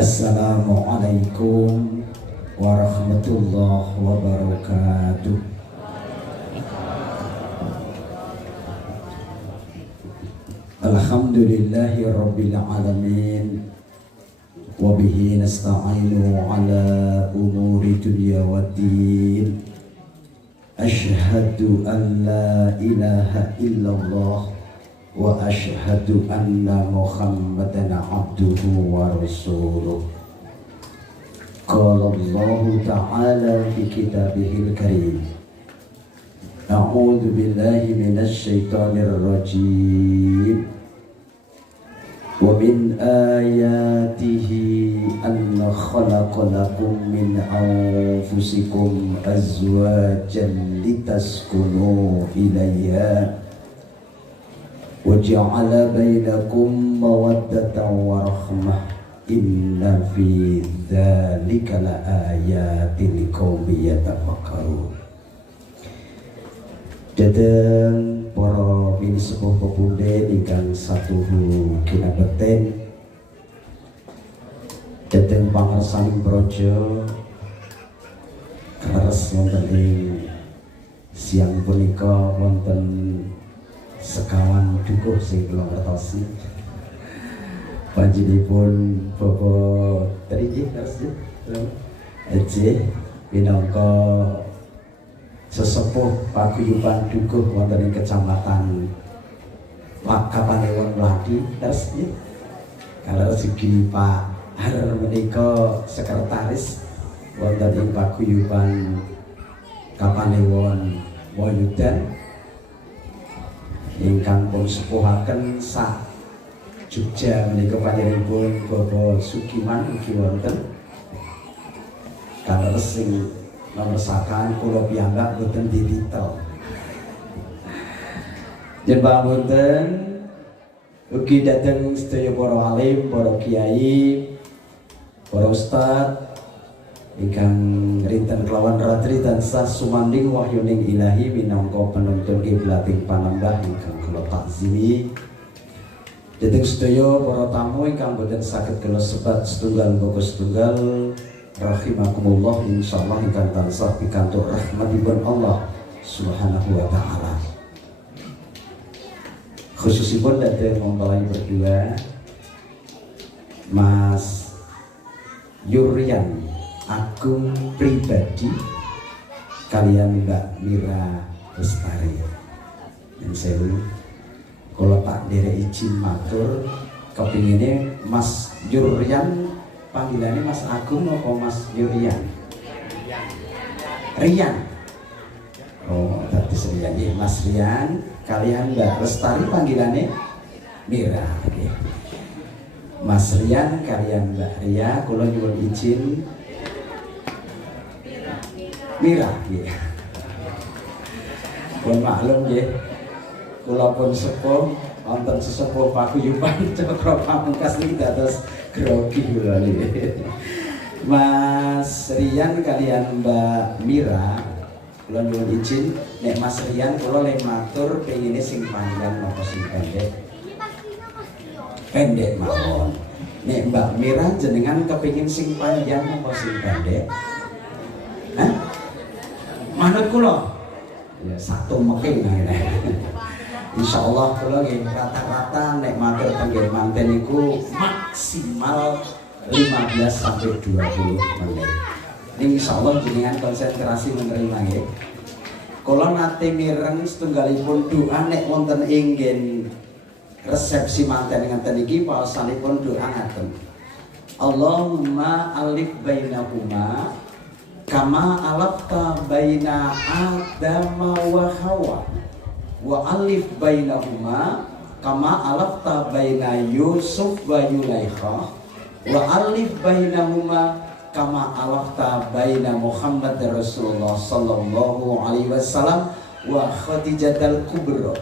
Assalamualaikum warahmatullahi wabarakatuh. Alhamdulillahi rabbil alamin. Wabihi nasta'inu ala umuri dunya waddin. Ashhadu an la ilaha illallah wa ashhadu anna Muhammadan abduhu wa rasuluh. Qala Allah ta'ala fi kitabihil karim. A'udzu billahi minasy syaithanir rajim. Wa min ayatihi an khalaqa lakum min anfusikum azwajan litaskunu ilayha wa ja'ala bainakum mawaddatan wa rahmah. Inna fi dzalika laayatin liqaumin yatafakkarun. Datang para bini sepuh pepunden ingkang satuhu kinabekten, datang pangarsaning praja kares wonten ing siang punika wonten sekawan dukuh sing kula ngertosi. Panjenenganipun Bapak Triji kares nggih minangka sesepuh paguyuban dukuh wonten ing Kecamatan Kapanewon Mladi terus nggih. Kalau rezeki Pak Har menika sekretaris wonten ing paguyuban Kapanewon Woyudan ingkang pun sepuhaken sak Jogja menika panjenenganipun Bapak Sukiman ugi wonten. Kalau sing nomorsakan kula piyambak boten didito. Jeneng wonten ugi dhateng sedaya para alim, para kiai, para ustad ingkang rinten kelawan ratri tansah sumanding wahyuning ilahi minangka penuntun kiblating panembah ingkang kula takzimi. Dhateng sedaya para tamu ingkang boten saged kula sebat setunggal mboko setunggal rahimakumullah, insyaallah ingkang tansah pikantuk rahmatipun Allah Subhanahu wa taala. Khususipun dhateng mempelai berdua Mas Yuryan Agung Pribadi kalian Mbak Mira Lestari. Dan sewu kula tak derek izin matur kepingine Mas Yuryan panggilannya Mas Agung apa Mas Yuryan? Rian. Oh, tadi Rian ya, Mas Rian kalian Mbak Lestari panggilannya Mira. Okay. Mas Rian kalian Mbak Ria, kula nyuwun izin Mira. Yeah. Pun maklum ya, kula pun sepuh wonten sesepuh paguyuban Cakra Pamungkas niki dados grogi kula niki. Mas Rian kalian Mbak Mira, kula nyuwun izin nek Mas Rian kula le matur pengine sing panjang napa sing pendek. Pendek mawon. Nek Mbak Mira jenengan kepengin sing panjang napa sing pendek? Hah? Manut kula. Ya satu meking ngene. Insyaallah kula nggih rata-rata nek matur tenggen manten niku maksimal 15 sampai 20 menit. Ini insyaallah jenengan konsentrasi menerima nggih. Kula nate mireng setunggalipun doa nek wonten inggen resepsi manten ngenten iki paosanipun doa ngaten. Allahumma alif bainahuma kama alafta baina Adama wa Hawa wa alif bainahuma kama alafta baina Yusuf wa Yulaikha wa alif bainahuma kama alafta baina Muhammad Rasulullah sallallahu alaihi wasallam wa Khadijatul Kubra,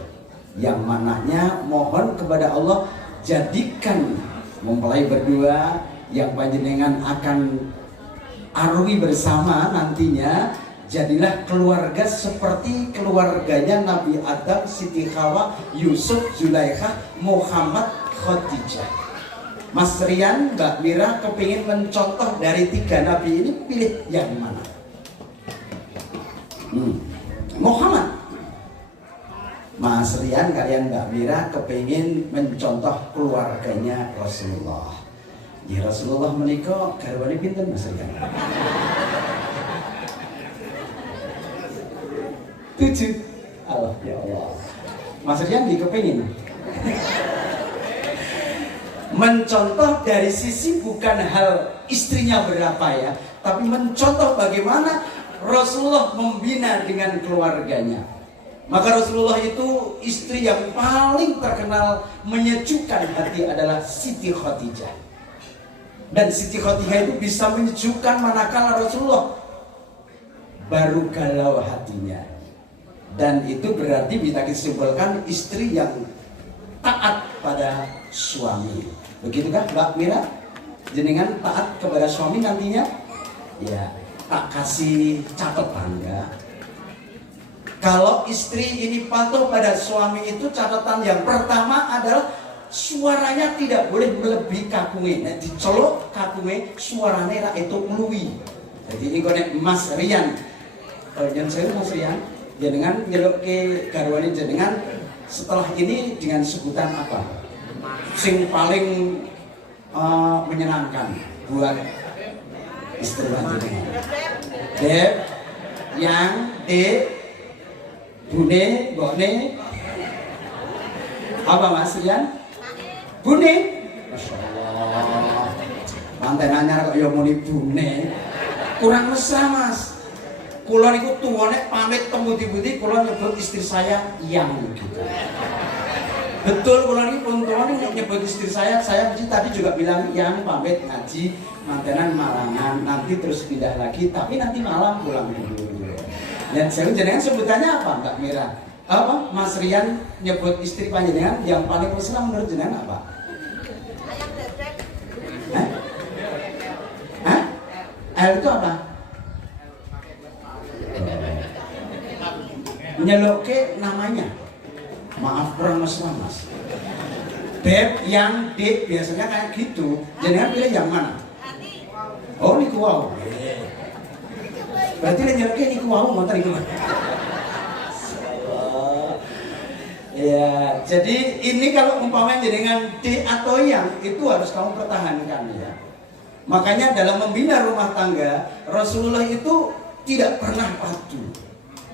yang mananya mohon kepada Allah jadikan mempelai berdua yang panjenengan akan arungi bersama nantinya, jadilah keluarga seperti keluarganya Nabi Adam, Siti Hawa, Yusuf, Zulaikha, Muhammad, Khadijah. Mas Rian, Mbak Mira kepingin mencontoh dari 3 nabi ini, pilih yang mana? Muhammad. Mas Rian kalian Mbak Mira kepingin mencontoh keluarganya Rasulullah. Ya Rasulullah menikah garwane pinten Mas Rian? 7. Allah ya Allah. Mas Rian dikepingin mencontoh dari sisi bukan hal istrinya berapa ya, tapi mencontoh bagaimana Rasulullah membina dengan keluarganya. Maka Rasulullah itu istri yang paling terkenal menyejukkan hati adalah Siti Khadijah. Dan Siti Khadijah itu bisa menyejukkan manakala Rasulullah baru galau hatinya. Dan itu berarti bisa disimpulkan istri yang taat pada suami. Begitukah Mbak Mira? Jenengan taat kepada suami nantinya? Ya, tak kasih catatan ya. Kalau istri ini patuh pada suami itu, catatan yang pertama adalah suaranya tidak boleh melebihi kakunge. Nah, dicolok kakunge suaranya itu meluwi. Jadi ini konek Mas Rian. Yang saya Mas Rian, jenengan nyeluk ke garwane jenengan setelah ini dengan sebutan apa? Sing paling menyenangkan buat istri jenengan. Dep, yang, Bune, Bone, apa Mas Rian? Bune, Masya Allah. Mantenannya kok ya muni Bune, kurang mesra Mas. Kulon itu tuane pamit temu-temu kulon nyebut istri saya yang gitu. Betul, kulon ini pun tuane nyebut istri saya tadi juga bilang yang pamit ngaji mantenan malangan, nanti terus pindah lagi, tapi nanti malam pulang dulu. Dan saya jenengan sebutannya apa Mbak Mira? Apa Mas Rian nyebut istri panjenengan yang paling mesra menurut jenengan apa? Ayam bebek. Hah? Ayam itu apa? Nyeloke namanya, maaf kurang mesra Mas. Beb, yang, dek, biasanya kayak gitu. Jenengan pilih yang mana? Oh, niku wau. Berarti nyeloke niku wau ngoten niku. Ya, jadi ini kalau umpamanya jenengan D atau yang itu harus kamu pertahankan ya. Makanya dalam membina rumah tangga Rasulullah itu tidak pernah patuh.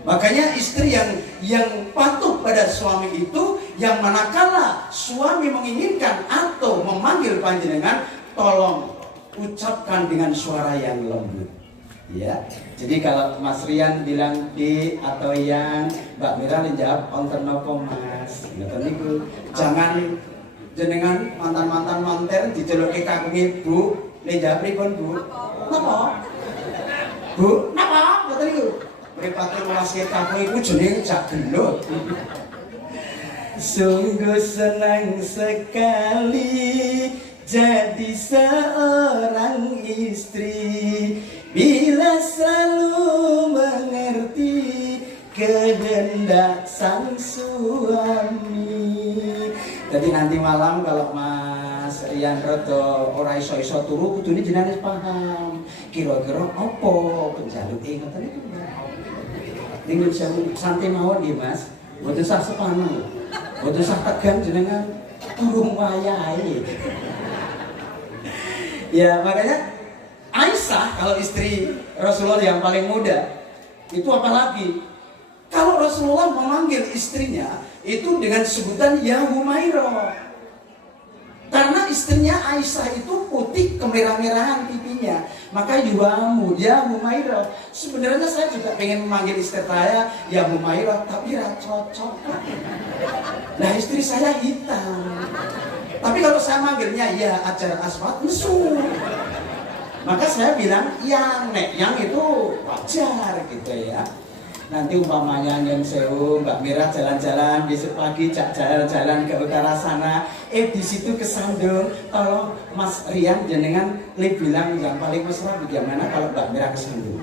Makanya istri yang patuh pada suami itu, yang manakala suami menginginkan atau memanggil panjenengan, tolong ucapkan dengan suara yang lembut. Ya, jadi kalau Mas Rian bilang D atau yang, Mbak Mira menjawab onten noko Mas. Niku jangan jenengan mantan manter diceluki kakunge Bu, menjawab pripun Bu? Napa? Bu, napa? Ngoten niku. Mripate masih kamu iku jeneng jak gelut. Sungguh senang sekali jadi seorang istri bila selalu mengerti kehendak sang suami. Jadi nanti malam kalau Mas Rian Rodo ora iso turu, kudune jenengan paham kira-kira apa penjaluke ngoten niku. Tinggal santai mawon nggih Mas, mboten sah sepanu, mboten sah tegang jenengan turung wayahe. Ya makanya Aisyah kalau istri Rasulullah yang paling muda itu apalagi kalau Rasulullah memanggil istrinya itu dengan sebutan ya Humairah. Karena istrinya Aisyah itu putih kemerah-merahan pipinya, maka yuamu ya Humairah. Sebenarnya saya juga pengen memanggil istri saya ya Humairah, tapi ra cocok. Nah istri saya hitam, tapi kalau saya manggilnya ya Hajar Aswad nesu. Maka saya bilang yang itu wajar gitu ya. Nanti umpamanya yang sewu Mbak Mira jalan-jalan besok pagi jalan-jalan ke utara sana, di situ kesandung, tolong Mas Rian jenengan bilang yang paling mesra bagaimana kalau Mbak Mira kesandung.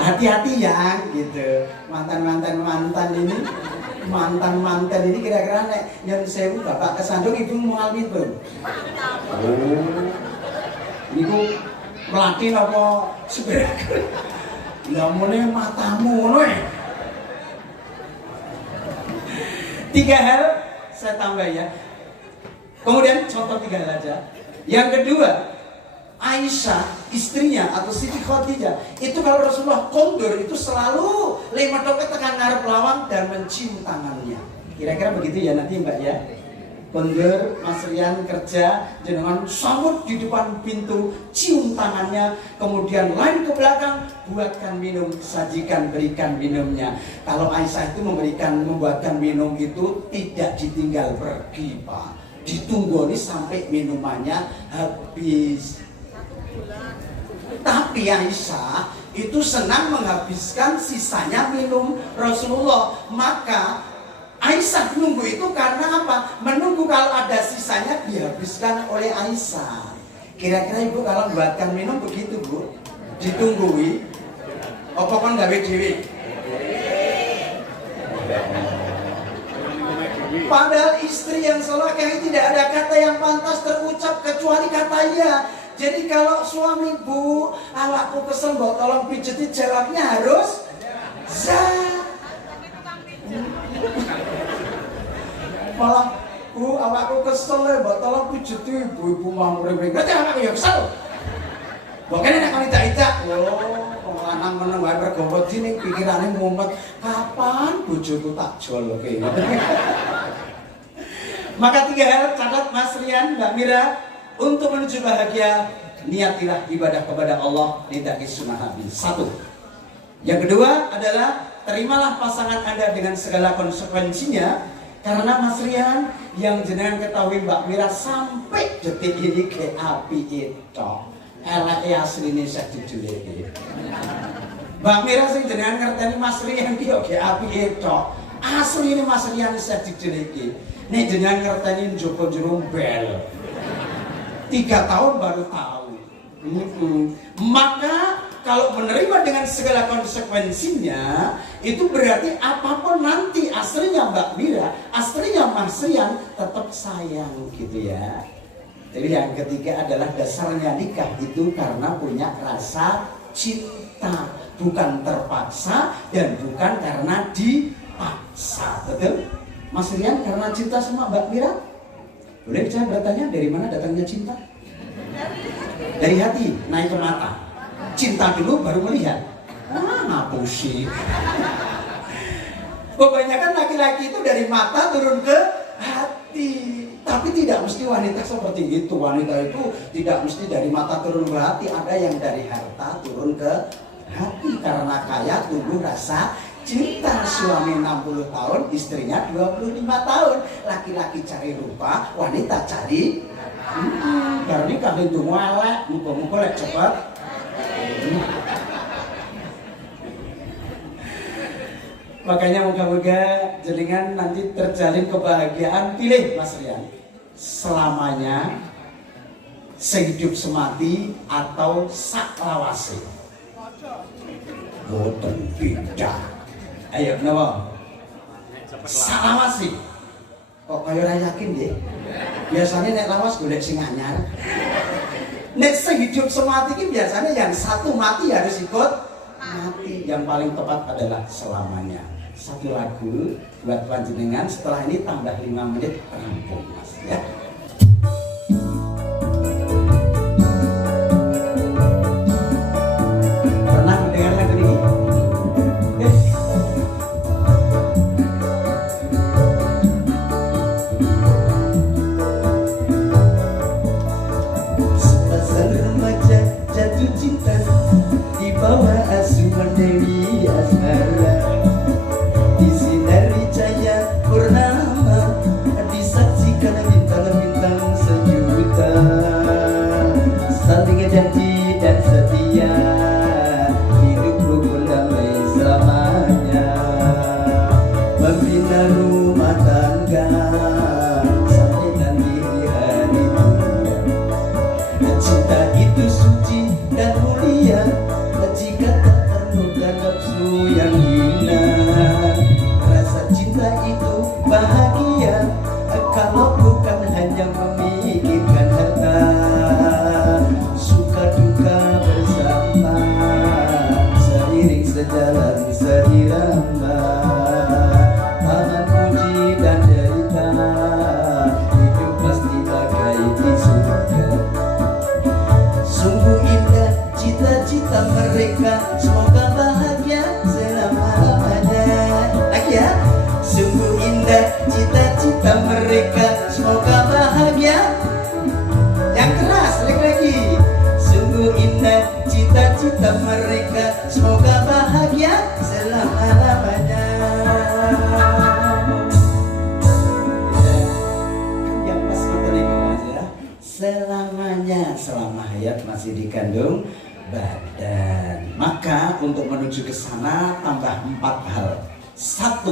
Hati-hati ya gitu, mantan ini Mantan-mantan ini kira-kira nek nyen sewu bapak kesandung ibu mengalami belum? Oh. Niku melatih apa sebenarnya? Ya mune matamu ngono ya. 3 hal saya tambah ya. Kemudian contoh 3 hal aja. Yang kedua, Aisyah istrinya atau Siti Khadijah itu kalau Rasulullah kondur itu selalu lima doket tekan ngarep lawang dan mencium tangannya. Kira-kira begitu ya nanti Mbak ya. Kondur Mas Rian kerja dengan sambut di depan pintu, cium tangannya, kemudian lain ke belakang, buatkan minum, sajikan, berikan minumnya. Kalau Aisyah itu membuatkan minum itu tidak ditinggal pergi Pak, ditunggu nih sampai minumannya habis. Tapi Aisyah itu senang menghabiskan sisanya minum Rasulullah. Maka Aisyah nunggu itu karena apa? Menunggu kalau ada sisanya dihabiskan oleh Aisyah. Kira-kira ibu kalau buatkan minum begitu bu? Ditunggui? Apa kan gawe dhewe? Padahal istri yang soleh tidak ada kata yang pantas terucap kecuali kata iya. Jadi kalau suami bu, awakku kesel mbok tolong pijeti, jawabnya harus za. Malah bu, awakku kesel mbok tolong pijeti, ibu mau mrene. Berarti awakku ya kesel. Mbok kene nek kon ijak-ijak, wong lanang meneng wae mergo ning pikirane mumet, kapan bojoku tak joloke. Maka 3 hal catat Mas Rian, Mbak Mira. Untuk menuju bahagia, niatilah ibadah kepada Allah, nindaki sunnah Nabi. 1. Yang kedua adalah terimalah pasangan Anda dengan segala konsekuensinya. Karena Mas Rian, yang jenengan ketahui Mbak Mira sampai detik ini ke api itu elek asline sak dijuleke. Mbak Mira sing jenengan ngerteni Mas Rian ki yo ke api itu asline Mas Rian sak dijuleke. Nek jenengan ngerteni njoko jero bel 3 tahun baru tahu. Maka kalau menerima dengan segala konsekuensinya, itu berarti apapun nanti aslinya Mbak Mira, aslinya Mas Rian tetap sayang gitu ya. Jadi yang ketiga adalah dasarnya nikah itu karena punya rasa cinta, bukan terpaksa dan bukan karena dipaksa. Betul? Mas Rian karena cinta sama Mbak Mira? Boleh saya bertanya dari mana datangnya cinta? Dari hati naik ke mata. Cinta dulu baru melihat. Ngapusi. Kebanyakan laki-laki itu dari mata turun ke hati. Tapi tidak mesti wanita seperti itu. Wanita itu tidak mesti dari mata turun ke hati. Ada yang dari harta turun ke hati. Karena kaya tumbuh rasa cinta. Suami 60 tahun, istrinya 25 tahun. Laki-laki cari rupa, wanita cari karena nikah itu elek, muka-muka lek cepat. Makanya moga-moga jenengan nanti terjalin kebahagiaan. Pilih Mas Rian, selamanya, sehidup semati atau saklawase. Boten beda. Ayo kenapa? Saklawase. Kok kaya ora yakin nggih? Biasanya nek lawas golek sing anyar. Nek sehidup semati iki biasanya yang satu mati harus ikut mati. Yang paling tepat adalah selamanya. Satu lagu buat panjenengan, setelah ini tambah 5 menit rampung Mas ya. Pernah mendengar lagu ini? Jatuh cinta di bawah asuhan Dewi Azhara, di sinari cahaya purnama, disaksikan bintang selamanya, selama hayat masih dikandung badan. Maka untuk menuju ke sana tambah 4 hal. 1,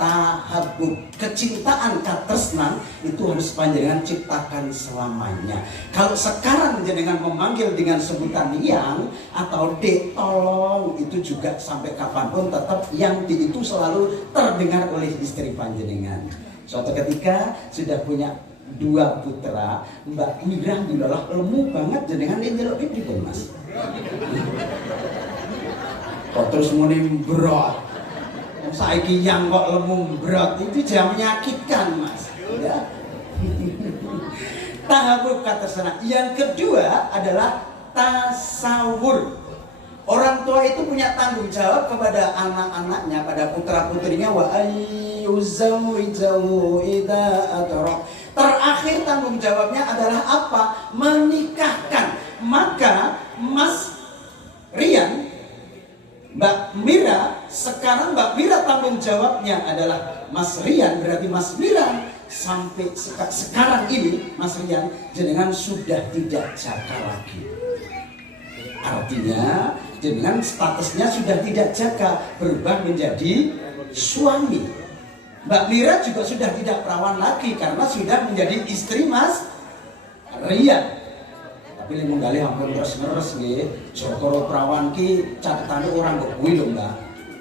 tahabub, kecintaan katresnan itu harus panjenengan ciptakan selamanya. Kalau sekarang jenengan memanggil dengan sebutan yang atau dek tolong, itu juga sampai kapanpun tetap yang di itu selalu terdengar oleh istri panjenengan. Suatu ketika sudah punya 2 putra, Mbak Mira dilalah lemu banget jenengan ndelok iki Mas. Kok terus muni berat. Saiki yang kok lemu berat itu jangan menyakitkan Mas, ya. Tahabub katresnan. Yang kedua adalah tasawur. Orang tua itu punya tanggung jawab kepada anak-anaknya, pada putra-putrinya, wa ayyuzawwijahu idza adrak. Terakhir tanggung jawabnya adalah apa? Menikahkan. Maka Mas Rian, Mbak Mira, sekarang Mbak Mira tanggung jawabnya adalah Mas Rian. Berarti Mas Mira sampai sekarang ini Mas Rian jenengan sudah tidak jaka lagi. Artinya jenengan statusnya sudah tidak jaka, berubah menjadi suami. Mbak Mira juga sudah tidak perawan lagi karena sudah menjadi istri Mas Rian. Tapi limun kali hampir terus nggih, Joko perawan ki catatane orang kok kuwi lho Mbak.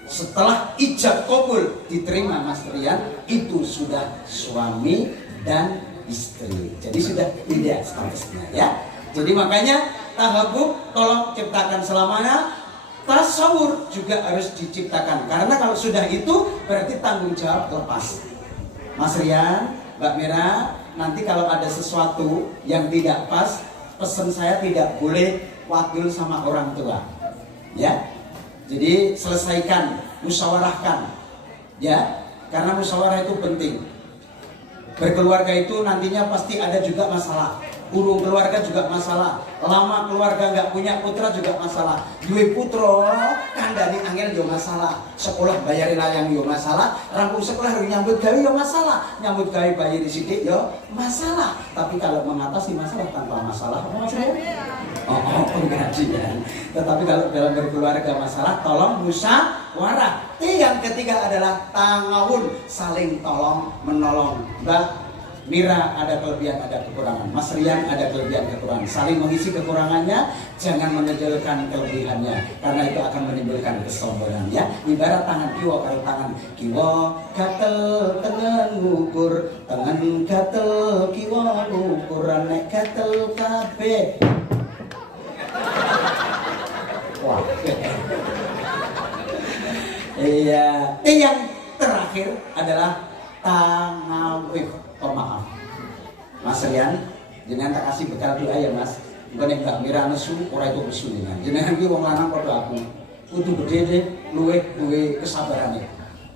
Setelah ijab kabul diterima Mas Rian, itu sudah suami dan istri. Jadi sudah tidak statusnya ya. Jadi makanya tahabub tolong ciptakan selamanya. Tasawur juga harus diciptakan, karena kalau sudah itu berarti tanggung jawab lepas. Mas Rian, Mbak Mira, nanti kalau ada sesuatu yang tidak pas, pesan saya tidak boleh wakil sama orang tua, ya. Jadi selesaikan, musyawarahkan, ya, karena musyawarah itu penting. Berkeluarga itu nantinya pasti ada juga masalah. Urung keluarga juga masalah, lama keluarga nggak punya putra juga masalah. Duwe putro kandani angel yo masalah, sekolah bayarin layang yo masalah, rampung sekolah nyambut gawe yo masalah, nyambut gawe bayar sidik yo masalah. Tapi kalau mengatasi masalah tanpa masalah, apa maksudnya? Pengkajian. Tetapi kalau dalam berkeluarga masalah, tolong musyawarah. Yang ketiga adalah tangawun, saling tolong menolong. Mbak Mira ada kelebihan, ada kekurangan. Mas Rian ada kelebihan, kekurangan. Saling mengisi kekurangannya, jangan menonjolkan kelebihannya, karena itu akan menimbulkan kesombongan. Ya, ibarat tangan kiwa kalau tangan kiwa gatel tengen ngukur, tangan gatel kiwa ngukuran nek gatel kabeh. Wah. Iya. Yang terakhir adalah tangawif. Maaf, Mas Rian, jenengan tak kasih bekal doa ya Mas. Engko nek Mbak Mira nesu ora itu nesu jenengan. Jenengan ki wong lanang padha aku. Kudu gede deh, luwih duwe kesabarane.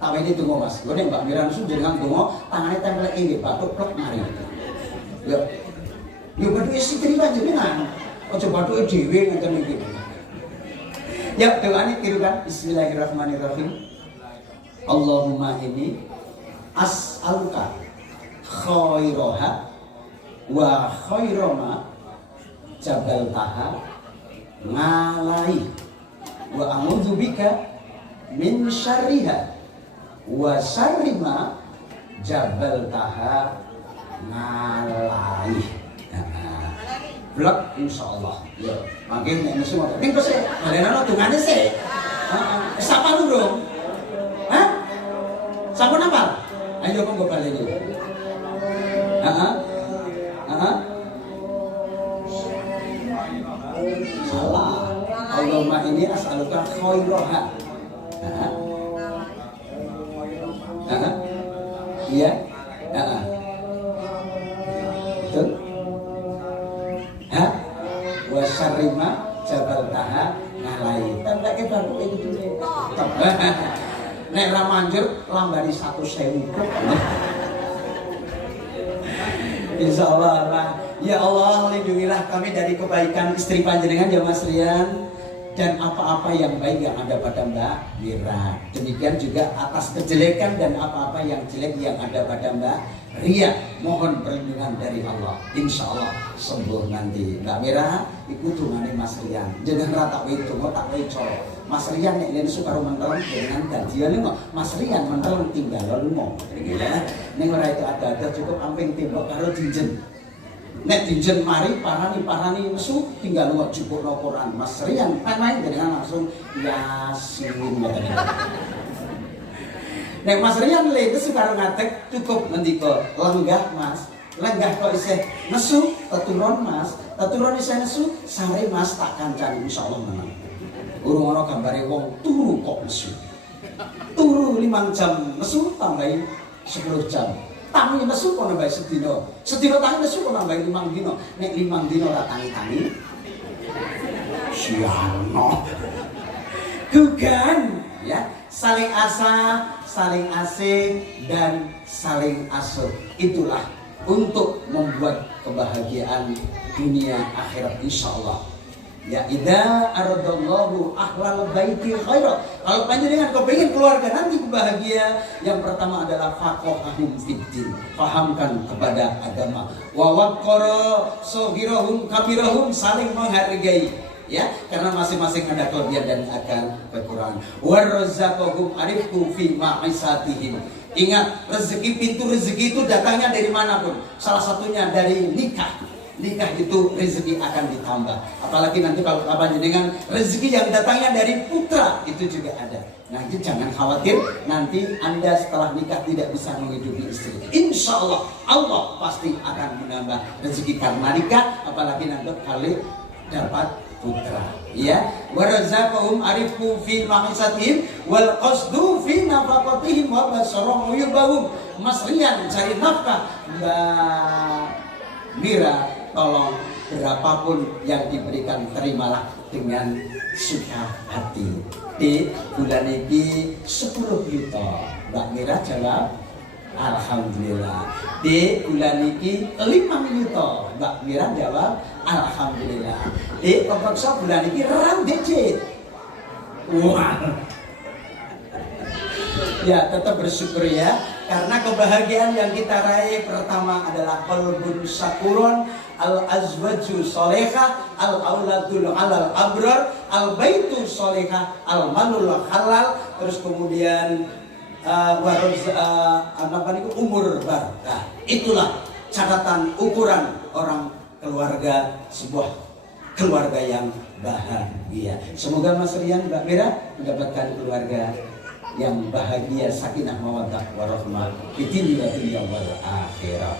Tak wene donga Mas. Engko nek Mbak Mira nesu jenengan donga, tangane tempel nggih bathuk plek mari. Yo. Yo bathuk istri panjenengan. Aja bathuke dhewe ngeten iki. Ya, doane tirukan. Bismillahirrahmanirrahim. Allahumma inni as'aluka khairaha wa khairama jabaltaha ngalai wa a'udzubika min syarriha wa syarrima jabaltaha ngalai. Blok insyaallah. Ya, makin nek nesu ngoten. Ning kok sik balena dungane sik. Heeh. Sapa lu, Bro? Hah? Sampun apa? Ayo kok mbok baleni. Salah. Allahumma ini as'aluka khairaha. Iya. Betul. Wa syarrima jabaltaha ngalai. Tambake baru itu dulu. Nek ra manjur lambani 100.000. Insya Allah. Ya Allah, lindungilah kami dari kebaikan istri panjenengan ya Mas Rian, dan apa-apa yang baik yang ada pada Mbak Mira. Demikian juga atas kejelekan dan apa-apa yang jelek yang ada pada Mbak Ria. Mohon perlindungan dari Allah. Insya Allah sembuh nanti. Mbak Mira ikut dungane Mas Rian. Jangan rata itu mau tak weco. Mas Rian nek yen karo mentel dengan dadiane kok Mas Rian mentel tinggal lunga. Ning ora itu ada cukup amping tembok karo dinjen. Nek dinjen mari parani mesu tinggal lunga jupukno Quran. Mas Rian main dengan langsung Yasin. Nek Mas Rian ledes karo ngatek cukup ngendika lenggah Mas. Lenggah kok isih nesu teturon Mas. Teturon isih nesu sare Mas tak kancani insyaallah menang. Urung ana gambare wong turu kok nesu. Turu 5 jam nesu tambahi 10 jam. Tangi nesu kok nambahi sedina. Sedina tangi nesu kok nambahi 5 dina. Nek 5 dina ora tangi-tangi siano. Gugan ya, saling asa, saling asing dan saling asuh. Itulah untuk membuat kebahagiaan dunia akhirat insyaallah. Ya idza aradallahu ahlal baiti khaira. Kalau panjenengan kepengin keluarga nanti bahagia, yang pertama adalah faqahum fiddin, fahamkan kepada agama. Wa waqqara saghirahum kabirahum, saling menghargai. Ya, karena masing-masing ada kelebihan dan akan kekurangan. Warzaqahum arifku fi ma'isatihim. Ingat, rezeki, pintu rezeki itu datangnya dari manapun. Salah satunya dari nikah. Nikah itu rezeki akan ditambah. Apalagi nanti kalau panjenengan rezeki yang datangnya dari putra itu juga ada. Nah, itu jangan khawatir nanti Anda setelah nikah tidak bisa menghidupi istri. Insya Allah Allah pasti akan menambah rezeki karena nikah. Apalagi nanti kali dapat putra. Ya, warazaqahum arifu fi ma'isatihim wal qasdu fi nafaqatihim wa basarahum yubahum. Mas Rian cari nafkah, Mbak Mira tolong berapapun yang diberikan terimalah dengan suka hati. Di bulan ini 10 juta. Mbak Mira jawab alhamdulillah. Di bulan ini 5 juta. Mbak Mira jawab alhamdulillah. Di pokoknya bulan ini rang digit. Wah. Ya, tetap bersyukur ya, karena kebahagiaan yang kita raih pertama adalah qalbun syakurun, al-azwaju solehah, al-auladul halal abrar, al-baitu solehah, al-malul halal, terus kemudian umur barakah. Itulah catatan ukuran orang keluarga, sebuah keluarga yang bahagia. Semoga Mas Rian, Mbak Mira mendapatkan keluarga yang bahagia, sakinah mawaddah warahmah, fid dunya wal akhirah.